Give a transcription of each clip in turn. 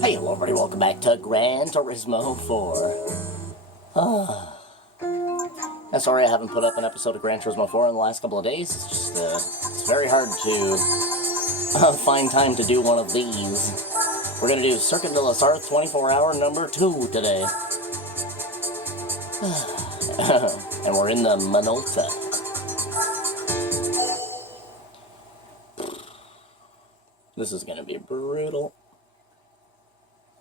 Hey, hello everybody, welcome back to Gran Turismo 4. I'm sorry I haven't put up an episode of Gran Turismo 4 in the last couple of days. It's just, it's very hard to find time to do one of these. We're gonna do Circuit de la Sarthe 24-hour number 2 today. And we're in the Minolta. This is gonna be brutal.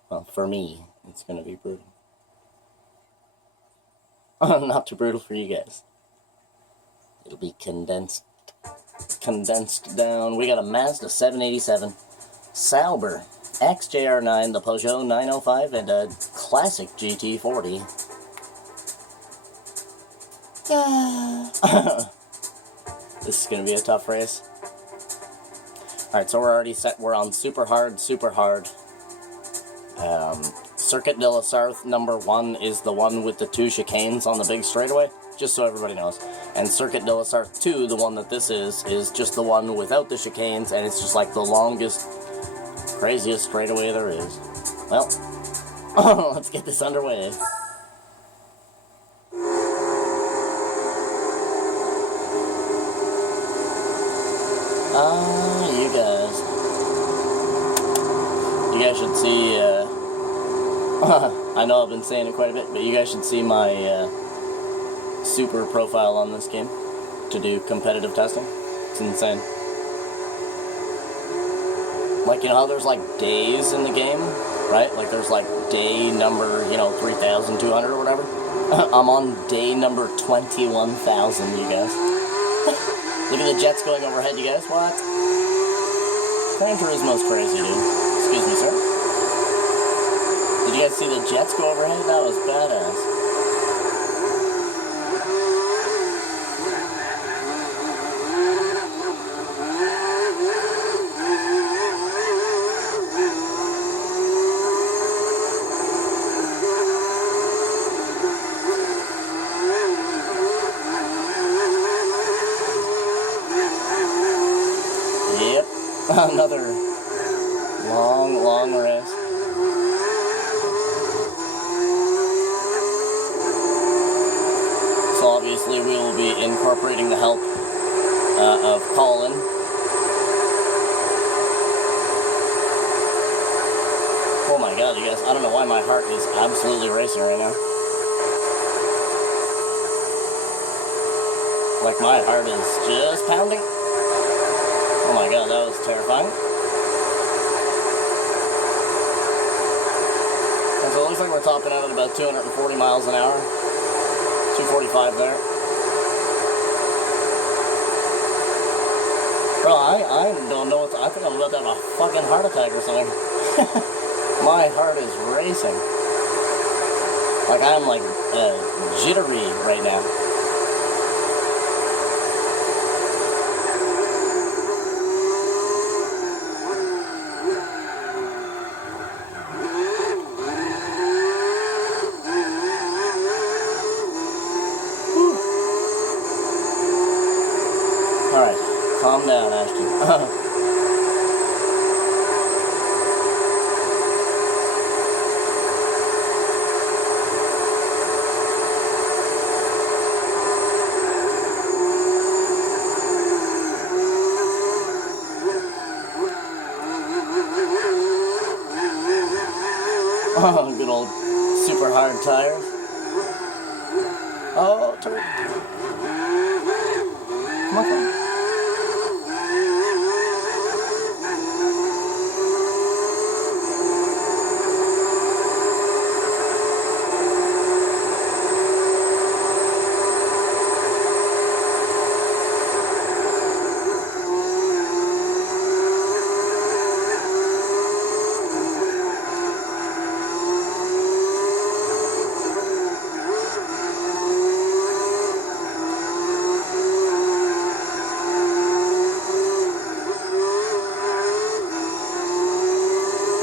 Well, for me, it's gonna be brutal. Not too brutal for you guys. It'll be condensed down. We got a Mazda 787, Sauber XJR9, the Peugeot 905, and a classic GT40. This is gonna be a tough race. Alright, so we're already set. We're on super hard. Circuit de la Sarthe number 1 is the one with the 2 chicanes on the big straightaway, just so everybody knows. And Circuit de la Sarthe 2, the one that this is just the one without the chicanes, and it's just like the longest, craziest straightaway there is. Well, let's get this underway. You guys should see, I know I've been saying it quite a bit, but you guys should see my super profile on this game to do competitive testing. It's insane. Like, you know how there's like days in the game, right? Like there's like day number, 3,200 or whatever. I'm on day number 21,000, you guys. Look at the jets going overhead, you guys. What? Gran Turismo's crazy, dude. Excuse me, sir. Did you guys see the jets go overhead? That was badass. Yep, another long race. So obviously we will be incorporating the help of Colin. Oh my god, you guys, I don't know why my heart is absolutely racing right now. Like my heart is just pounding. Oh my god, that was terrifying. And so it looks like we're topping out at about 240 miles an hour. 245 there. Bro, I don't know what to, I think I'm about to have a fucking heart attack or something. My heart is racing. Like I'm like jittery right now. Alright, calm down, Ashton. Oh, good old super hard tires. Oh, turn. Come on.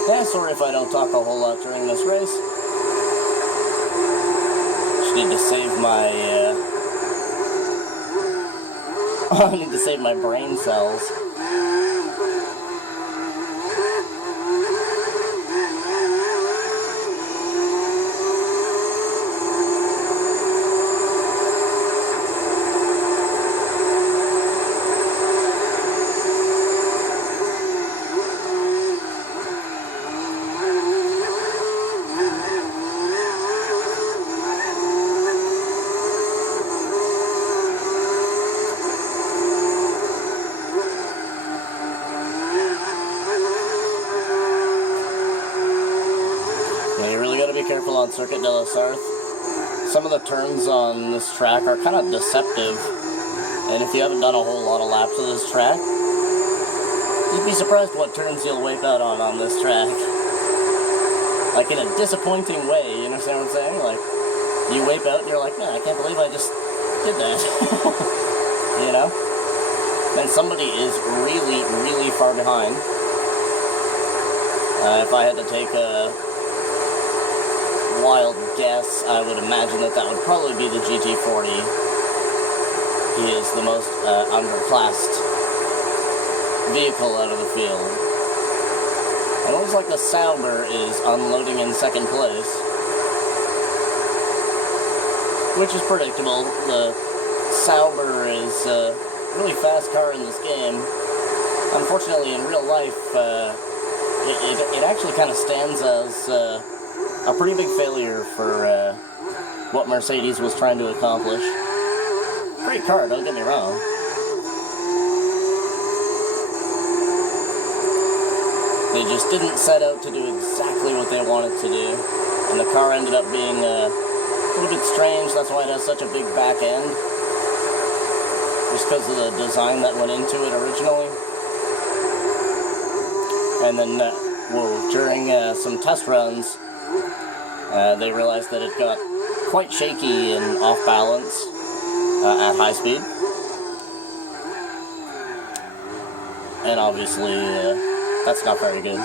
Yeah, sorry if I don't talk a whole lot during this race. Just need to save my, I need to save my brain cells. careful on Circuit de la Sarthe. Some of the turns on this track are kind of deceptive, and if you haven't done a whole lot of laps of this track, you'd be surprised what turns you'll wipe out on this track. Like, in a disappointing way, you understand what I'm saying? Like, you wipe out and you're like, man, I can't believe I just did that. You know? And somebody is really, really far behind. If I had to take a wild guess, I would imagine that would probably be the GT40. He is the most underclassed vehicle out of the field. It looks like the Sauber is unloading in second place, which is predictable. The Sauber is a really fast car in this game. Unfortunately, in real life, it actually kind of stands as a pretty big failure for what Mercedes was trying to accomplish. Great car, don't get me wrong. They just didn't set out to do exactly what they wanted to do, and the car ended up being a little bit strange. That's why it has such a big back end, just because of the design that went into it originally. And then, during some test runs, they realized that it got quite shaky and off balance at high speed, and obviously that's not very good.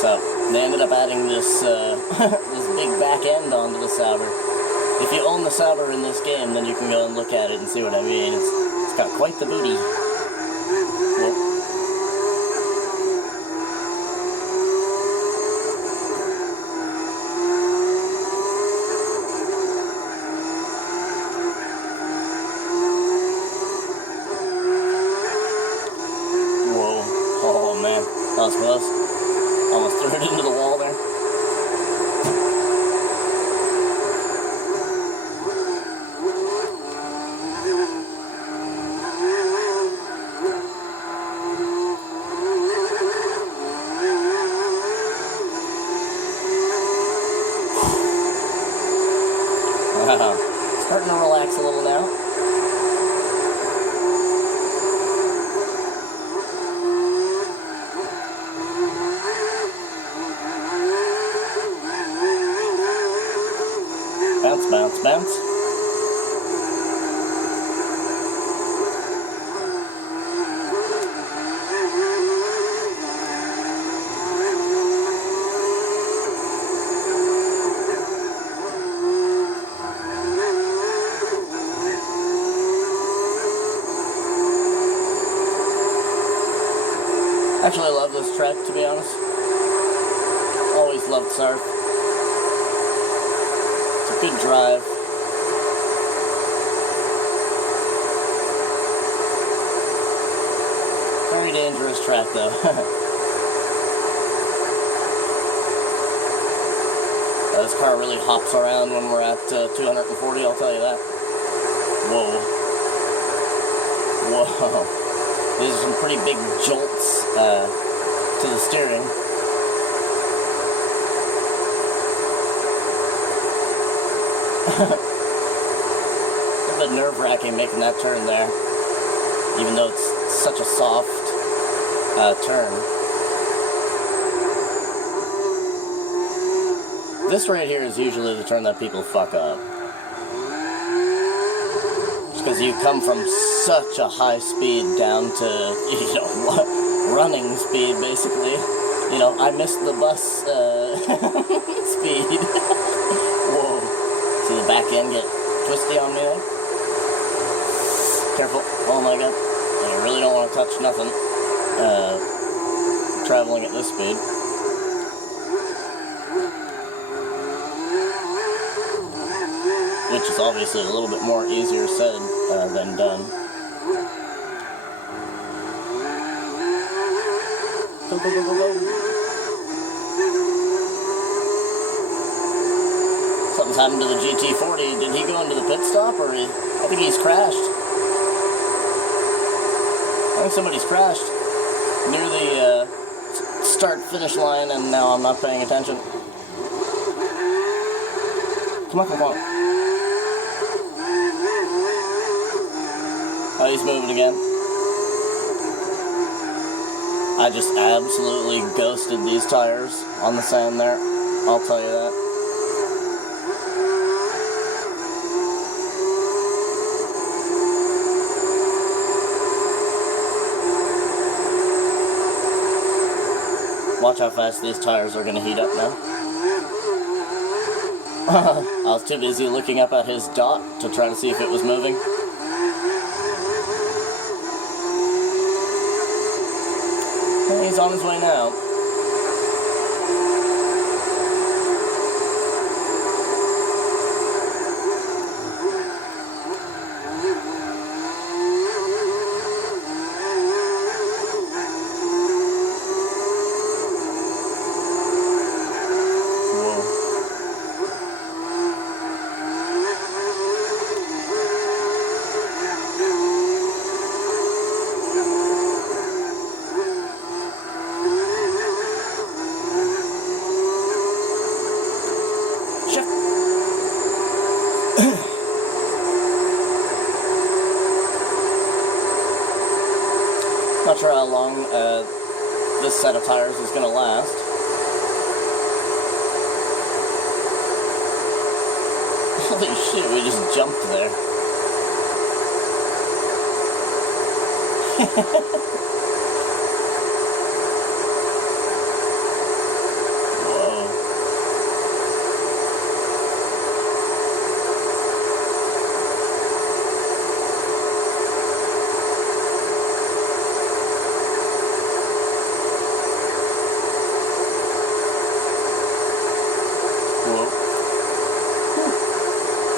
So they ended up adding this this big back end onto the Sauber. If you own the Sauber in this game, then you can go and look at it and see what I mean. It's got quite the booty. Whoa. That was close. Almost threw it into the wall there. Starting to relax a little now. Bounce, bounce, bounce. Actually, I love this track, to be honest. Always loved Sarthe. Good drive. Very dangerous track, though. This car really hops around when we're at 240, I'll tell you that. Whoa. Whoa. These are some pretty big jolts to the steering. A bit nerve-wracking making that turn there, even though it's such a soft turn. This right here is usually the turn that people fuck up. Just because you come from such a high speed down to, you know, running speed, basically. You know, I missed the bus speed. Whoa. See the back end get twisty on me there? Careful. Oh my god. I really don't want to touch nothing traveling at this speed. Which is obviously a little bit more easier said than done. Go, go, go, go, go. Something's happened to the GT40. Did he go into the pit stop, or I think he's crashed. I think somebody's crashed. near the start-finish line, and now I'm not paying attention. Come on, come on. Oh, he's moving again. I just absolutely ghosted these tires on the sand there. I'll tell you that. Watch how fast these tires are going to heat up now. I was too busy looking up at his dot to try to see if it was moving. He's on his way now. Not sure how long this set of tires is going to last. Holy shit, we just jumped there.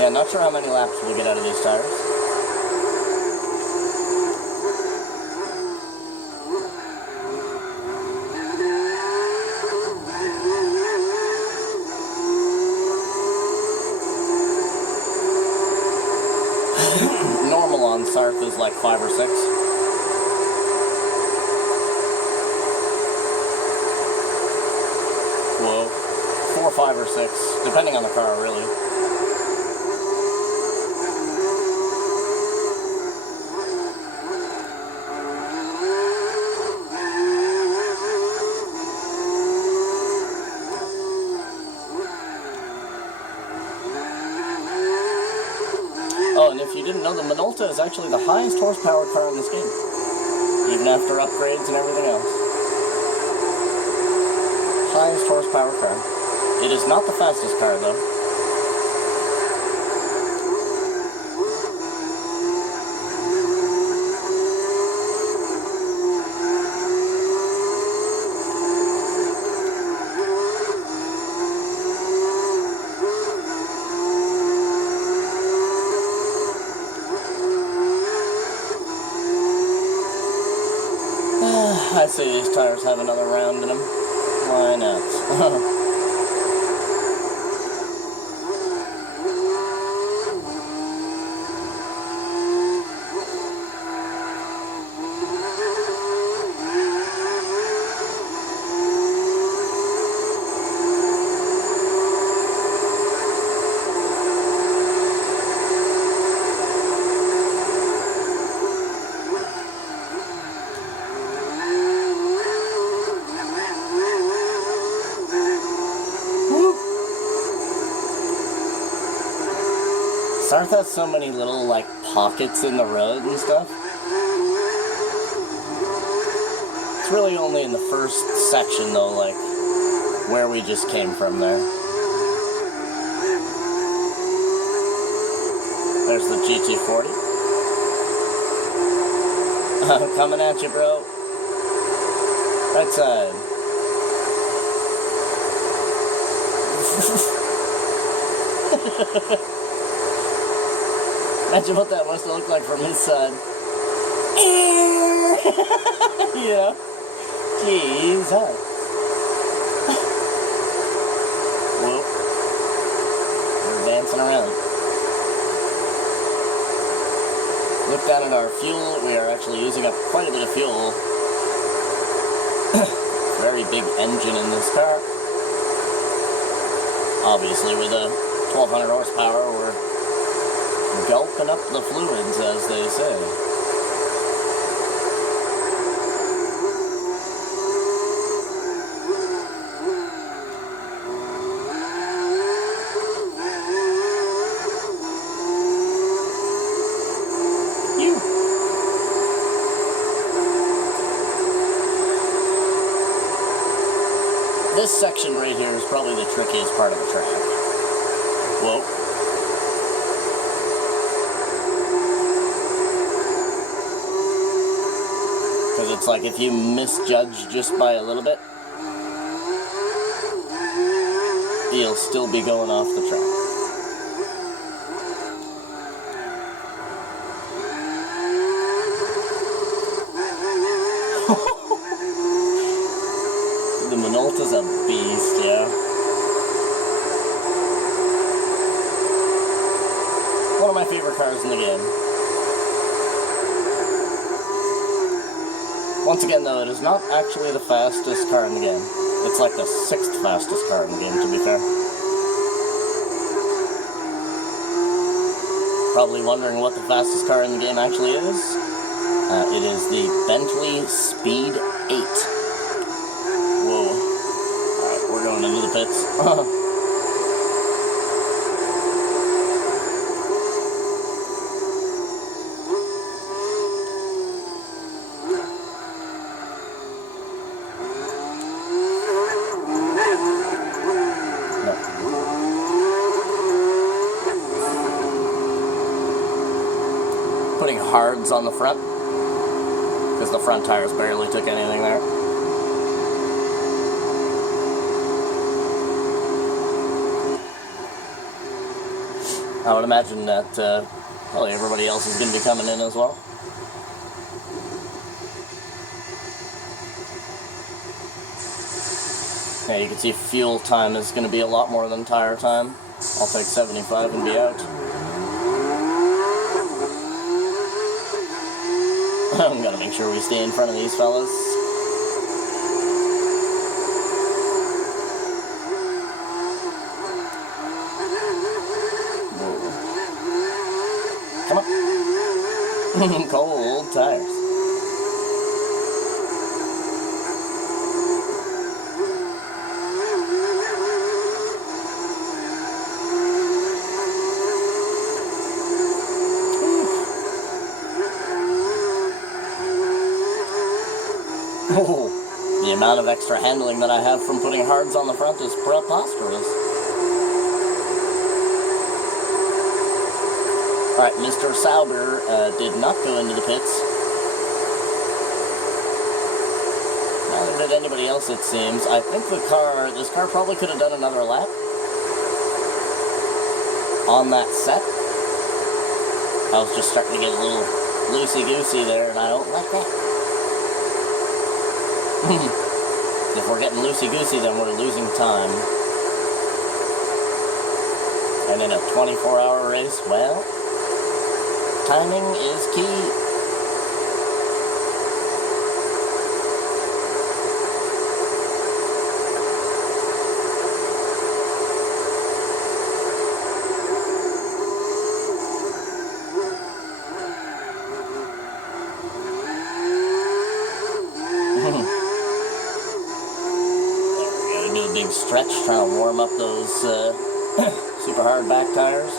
Yeah, not sure how many laps we'll get out of these tires. Normal on Sarthe is like 5 or 6. Whoa. 4, 5, or 6, depending on the car, really. Oh, and if you didn't know, the Minolta is actually the highest horsepower car in this game, even after upgrades and everything else. Highest horsepower car. It is not the fastest car, though. I say these tires have another round in them. Why not? Sarthe has so many little, like, pockets in the road and stuff. It's really only in the first section, though, like, where we just came from there. There's the GT40. Coming at you, bro. Right side. Imagine what that must have looked like from his side. Yeah. Jesus. Whoop. We're dancing around. Look down at our fuel. We are actually using up quite a bit of fuel. Very big engine in this car. Obviously, with a 1200 horsepower, we're gulping up the fluids, as they say. This section right here is probably the trickiest part of the track. Whoa. Because it's like if you misjudge just by a little bit, you'll still be going off the track. The Minolta's a beast, yeah. One of my favorite cars in the game. Once again, though, it is not actually the fastest car in the game. It's like the 6th fastest car in the game, to be fair. Probably wondering what the fastest car in the game actually is. It is the Bentley Speed 8. We're going into the pits. No. Putting hards on the front, because the front tires barely took anything there. I would imagine that probably everybody else is going to be coming in as well. Yeah, you can see fuel time is going to be a lot more than tire time. I'll take 75 and be out. I'm going to make sure we stay in front of these fellas. Come on. Cold tires. Oh, the amount of extra handling that I have from putting hards on the front is preposterous. Alright, Mr. Sauber did not go into the pits. Neither did anybody else, it seems. I think this car probably could have done another lap on that set. I was just starting to get a little loosey-goosey there, and I don't like that. If we're getting loosey-goosey, then we're losing time. And in a 24-hour race, well, timing is key. Big stretch, trying to warm up those super hard back tires.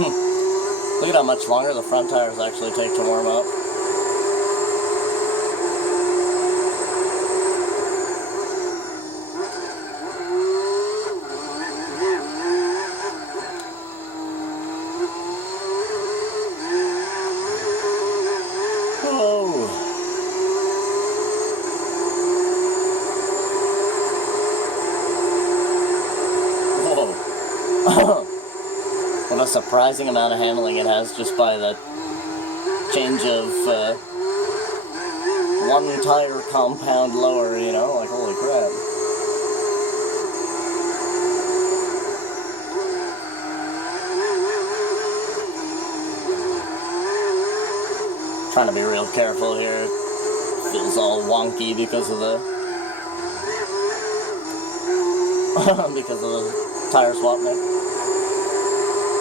Look at how much longer the front tires actually take to warm up. What a surprising amount of handling it has just by the change of one tire compound lower, you know, like holy crap. Trying to be real careful here. Feels all wonky because of the because of the tire swap there.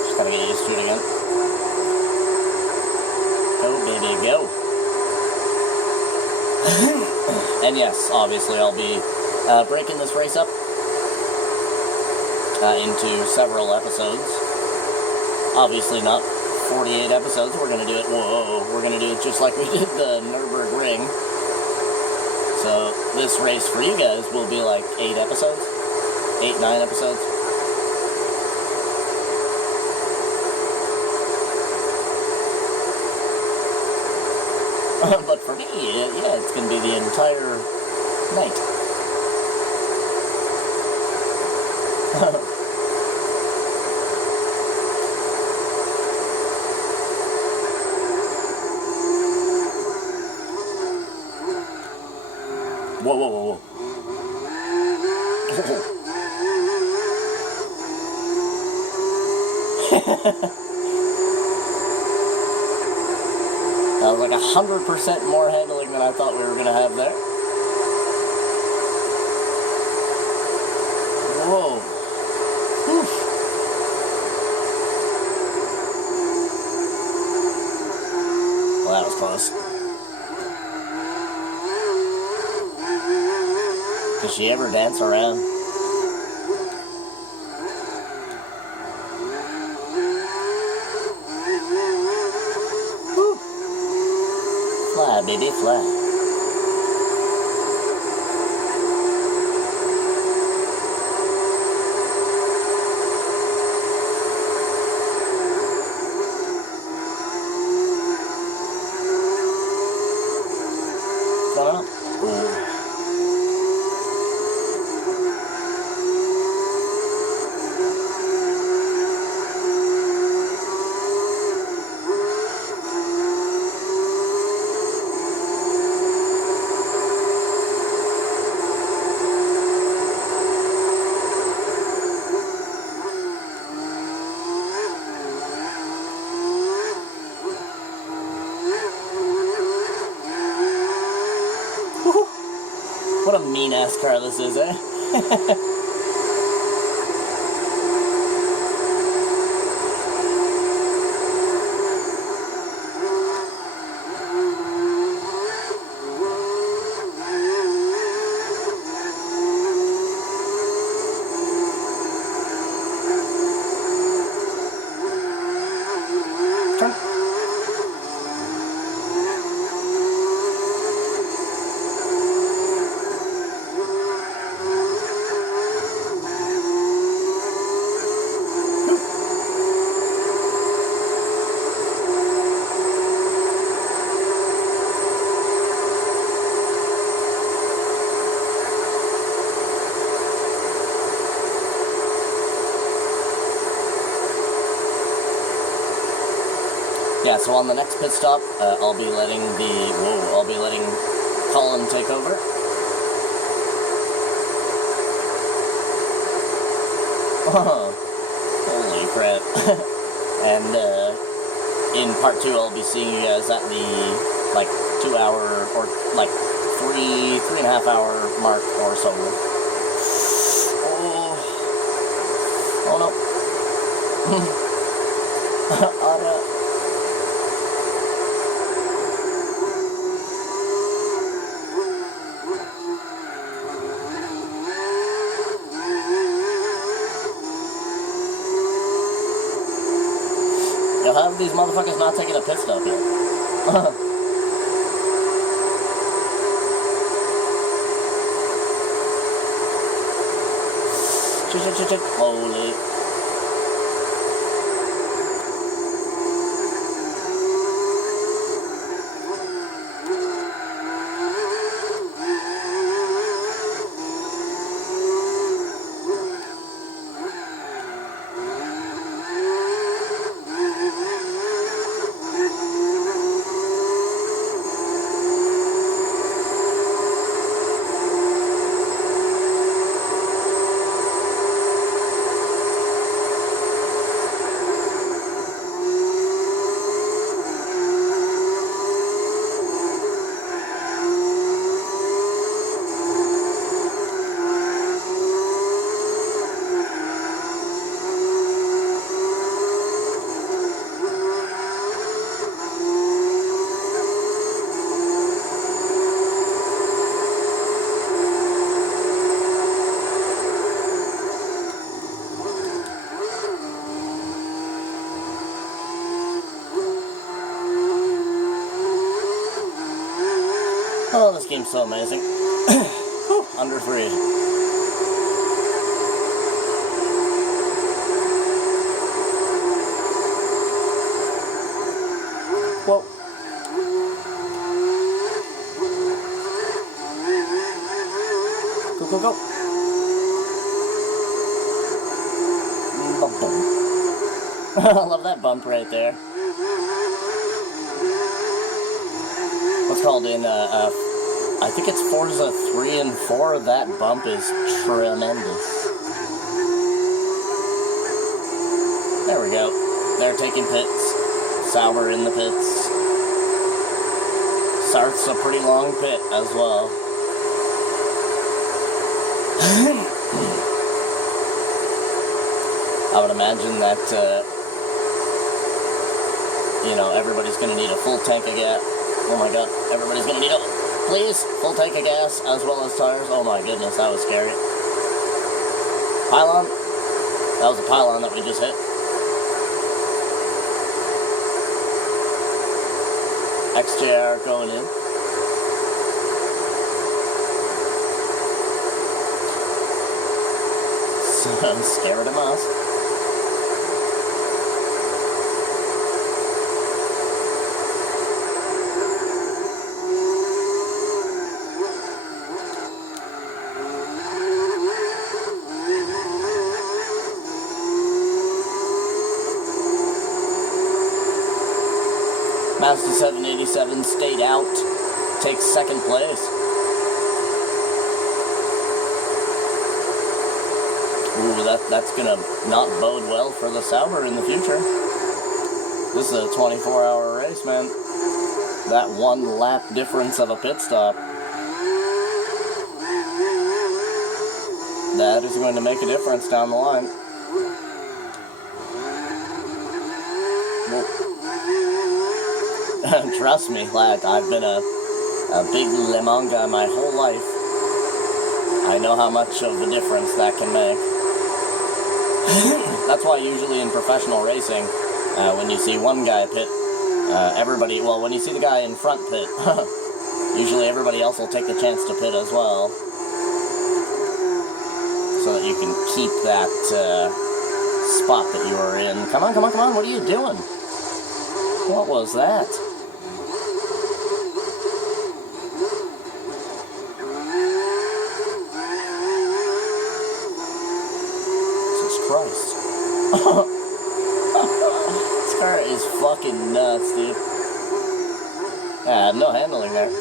Just gotta get used to it again. Go, baby, go. And yes, obviously I'll be breaking this race up into several episodes. Obviously not 48 episodes. We're gonna do it, we're gonna do it just like we did the Nürburgring. So this race for you guys will be like 8 episodes. 8, 9 episodes. But for me, yeah, it's going to be the entire night. Whoa, whoa, whoa, whoa. That was like 100% more handling than I thought we were going to have there. Whoa. Whew. Well, that was close. Does she ever dance around? Fly, baby, fly. Going up. What a mean-ass car this is, eh? Yeah, so on the next pit stop, I'll be letting Colin take over. Oh, holy crap. And, in part 2, I'll be seeing you guys at the, like, 2-hour, or, like, 3.5 hour mark or so. Oh no. Yo, how have these motherfuckers not taken a pit stop yet? Holy. Oh, this game's so amazing. Whew, under 3. Whoa. Go, go, go. Bump, bump. I love that bump right there. What's called in, I think it's Forza 3 and 4, that bump is tremendous. There we go. They're taking pits. Sauber in the pits. Sarthe's a pretty long pit as well. I would imagine that, you know, everybody's going to need a full tank of gas. Oh my god, everybody's going to need a, please, full tank of gas as well as tires. Oh my goodness, that was scary. Pylon. That was a pylon that we just hit. XJR going in. So I'm scared of us. Mazda 787 stayed out, takes second place. Ooh, that's gonna not bode well for the Sauber in the future. This is a 24-hour race, man. That one lap difference of a pit stop, that is going to make a difference down the line. Trust me, lad, I've been a big Le Mans guy my whole life. I know how much of a difference that can make. That's why usually in professional racing, when you see one guy pit, everybody, well, when you see the guy in front pit, usually everybody else will take the chance to pit as well. So that you can keep that spot that you were in. Come on, come on, come on, what are you doing? What was that? Jesus Christ. This car is fucking nuts, dude. Yeah, no handling there.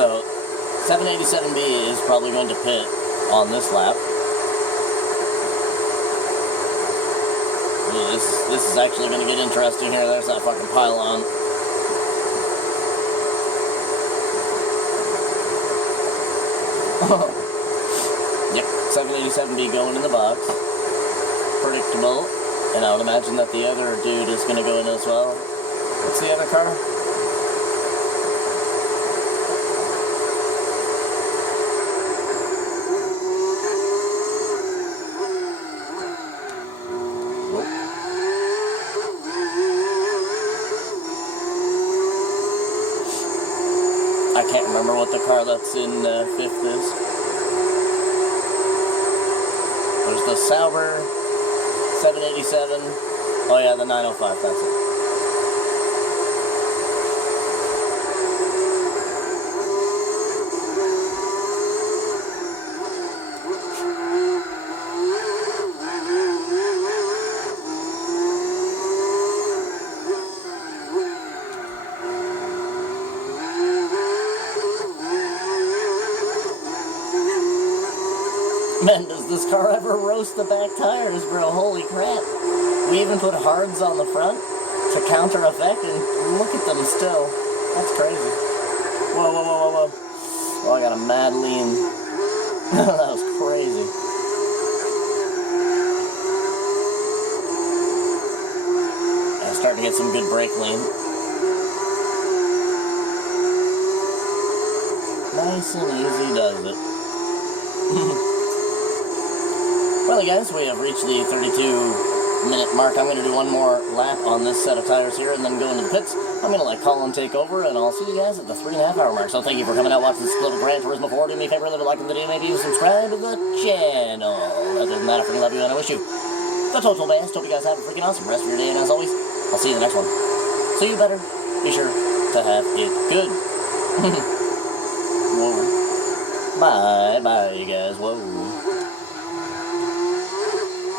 So 787B is probably going to pit on this lap. Ooh, this is actually going to get interesting here. There's that fucking pylon. Yep, 787B going in the box. Predictable. And I would imagine that the other dude is going to go in as well. What's the other car? I can't remember what the car that's in 5th is. There's the Sauber 787. Oh yeah, the 905, that's it. Man, does this car ever roast the back tires, bro? Holy crap. We even put hards on the front to counter effect, and look at them still. That's crazy. Whoa, whoa, whoa, whoa, whoa. Oh, I got a mad lean. That was crazy. I'm starting to get some good brake lean. Nice and easy does it. Well, guys, we have reached the 32-minute mark. I'm going to do one more lap on this set of tires here and then go into the pits. I'm going to let Colin take over, and I'll see you guys at the 3.5-hour mark. So thank you for coming out, watching this little Gran Turismo 4. Do me a favor, leave a like on the video, maybe even subscribe to the channel. Other than that, I freaking love you, and I wish you the total best. Hope you guys have a freaking awesome rest of your day, and as always, I'll see you in the next one. So you better be sure to have it good. Whoa. Bye, you guys. Whoa.